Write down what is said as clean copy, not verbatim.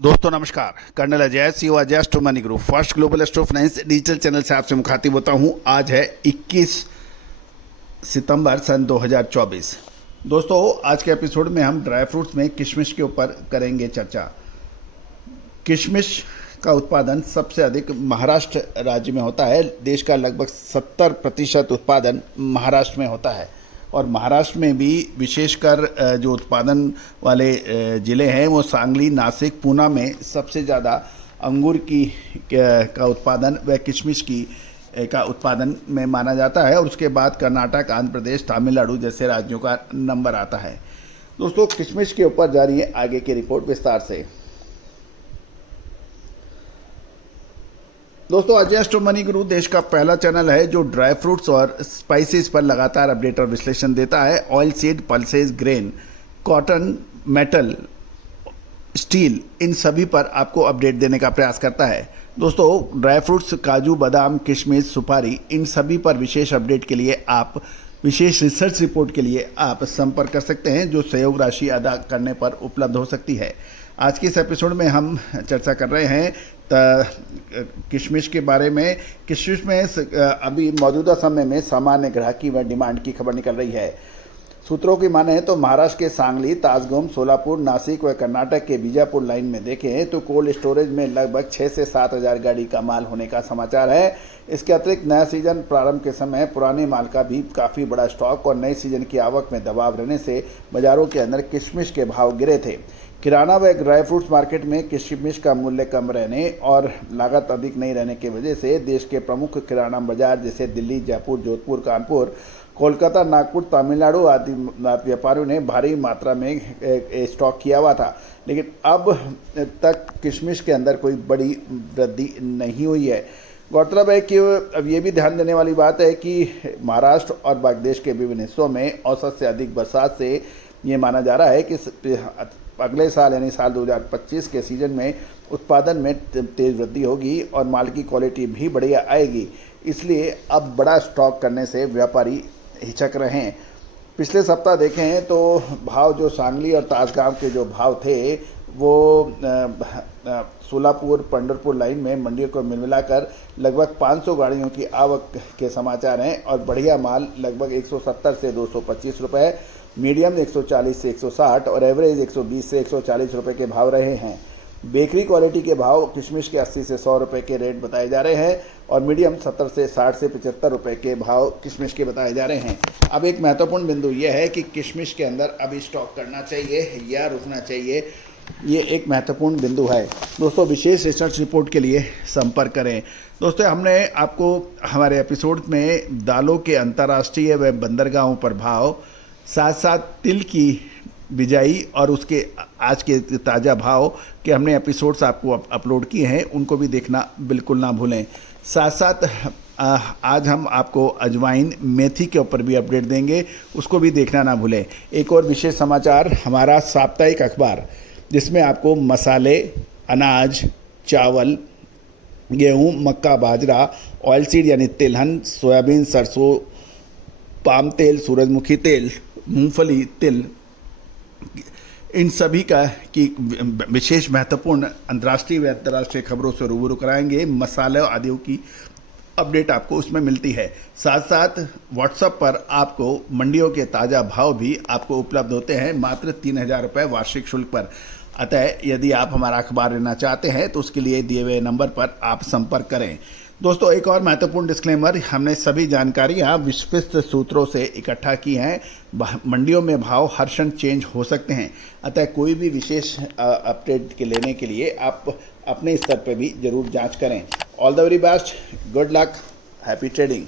दोस्तों नमस्कार। Colonel Ajay CO Ajay astro money group first global astro finance digital channel से आपसे मुखातिब होता हूं। आज है 21 सितंबर सन 2024। दोस्तों आज के एपिसोड में हम ड्राई फ्रूट्स में किशमिश के ऊपर करेंगे चर्चा। किशमिश का उत्पादन सबसे अधिक महाराष्ट्र राज्य में होता है। देश का लगभग 70% उत्पादन महाराष्ट्र में होता है और महाराष्ट्र में भी विशेषकर जो उत्पादन वाले ज़िले हैं वो सांगली, नासिक, पूना में सबसे ज़्यादा अंगूर का उत्पादन व किशमिश का उत्पादन में माना जाता है और उसके बाद कर्नाटक, आंध्र प्रदेश, तमिलनाडु जैसे राज्यों का नंबर आता है। दोस्तों किशमिश के ऊपर जारी है आगे की रिपोर्ट विस्तार से। दोस्तों अजय एस्ट्रो मनी गुरु देश का पहला चैनल है जो ड्राई फ्रूट्स और स्पाइसेस पर लगातार अपडेट और विश्लेषण देता है। Oil seed, pulses, grain, cotton, metal, steel, इन सभी पर आपको अपडेट देने का प्रयास करता है। दोस्तों ड्राई फ्रूट्स, काजू, बादाम, किशमिश, सुपारी, इन सभी पर विशेष अपडेट के लिए आप विशेष रिसर्च रिपोर्ट के लिए आप संपर्क कर सकते हैं जो सहयोग राशि अदा करने पर उपलब्ध हो सकती है। आज के इस एपिसोड में हम चर्चा कर रहे हैं किशमिश के बारे में। किशमिश में अभी मौजूदा समय में सामान्य ग्राहकी व डिमांड की खबर निकल रही है। सूत्रों की माने तो महाराष्ट्र के सांगली, तासगांव, सोलापुर, नासिक व कर्नाटक के बीजापुर लाइन में देखें तो कोल्ड स्टोरेज में लगभग 6 से 7 हज़ार गाड़ी का माल होने का समाचार है। इसके अतिरिक्त नया सीजन प्रारंभ के समय पुराने माल का भी काफ़ी बड़ा स्टॉक और नए सीजन की आवक में दबाव रहने से बाजारों के अंदर किशमिश के भाव गिरे थे। किराना व ड्राई फ्रूट्स मार्केट में किशमिश का मूल्य कम रहने और लागत अधिक नहीं रहने की वजह से देश के प्रमुख किराना बाजार जैसे दिल्ली, जयपुर, जोधपुर, कानपुर, कोलकाता, नागपुर, तमिलनाडु आदि व्यापारियों ने भारी मात्रा में स्टॉक किया हुआ था। लेकिन अब तक किशमिश के अंदर कोई बड़ी वृद्धि नहीं हुई है। गौरतलब है कि अब ये भी ध्यान देने वाली बात है कि महाराष्ट्र और बाकी देश के विभिन्न हिस्सों में औसत से अधिक बरसात से ये माना जा रहा है कि अगले साल यानी साल 2025 के सीजन में उत्पादन में तेज़ वृद्धि होगी और माल की क्वालिटी भी बढ़िया आएगी। इसलिए अब बड़ा स्टॉक करने से व्यापारी हिचक रहे हैं। पिछले सप्ताह देखें तो भाव जो सांगली और तासगांव के जो भाव थे वो सोलापुर, पंढरपुर लाइन में मंडियों को मिलाकर लगभग 500 गाड़ियों की आवक के समाचार हैं और बढ़िया माल लगभग 170 से 225 रुपये, मीडियम 140 से 160 और एवरेज 120 से 140 रुपये के भाव रहे हैं। बेकरी क्वालिटी के भाव किशमिश के 80 से 100 रुपये के रेट बताए जा रहे हैं और मीडियम 70 से 60 से 75 रुपये के भाव किशमिश के बताए जा रहे हैं। अब एक महत्वपूर्ण बिंदु यह है कि किशमिश के अंदर अभी स्टॉक करना चाहिए या रुकना चाहिए, ये एक महत्वपूर्ण बिंदु है। दोस्तों विशेष रिसर्च रिपोर्ट के लिए संपर्क करें। दोस्तों हमने आपको हमारे एपिसोड में दालों के अंतर्राष्ट्रीय व बंदरगाहों पर भाव, साथ साथ तिल की बिजाई और उसके आज के ताज़ा भाव के हमने एपिसोड्स आपको अपलोड किए हैं, उनको भी देखना बिल्कुल ना भूलें। साथ साथ आज हम आपको अजवाइन, मेथी के ऊपर भी अपडेट देंगे, उसको भी देखना ना भूलें। एक और विशेष समाचार, हमारा साप्ताहिक अखबार जिसमें आपको मसाले, अनाज, चावल, गेहूँ, मक्का, बाजरा, ऑयल सीड यानी तिलहन, सोयाबीन, सरसों, पाम तेल, सूरजमुखी तेल, मूंगफली, तिल, इन सभी की विशेष महत्वपूर्ण अंतर्राष्ट्रीय व अंतर्राष्ट्रीय खबरों से रूबरू कराएंगे। मसाले आदि की अपडेट आपको उसमें मिलती है। साथ साथ व्हाट्सएप पर आपको मंडियों के ताज़ा भाव भी आपको उपलब्ध होते हैं मात्र 3000 रुपये वार्षिक शुल्क पर। अतः यदि आप हमारा अखबार लेना चाहते हैं तो उसके लिए दिए हुए नंबर पर आप संपर्क करें। दोस्तों एक और महत्वपूर्ण डिस्क्लेमर, हमने सभी जानकारियाँ विश्वस्त सूत्रों से इकट्ठा की हैं। मंडियों में भाव हर क्षण चेंज हो सकते हैं, अतः कोई भी विशेष अपडेट के लेने के लिए आप अपने स्तर पर भी जरूर जांच करें। All the very best, good luck, happy trading.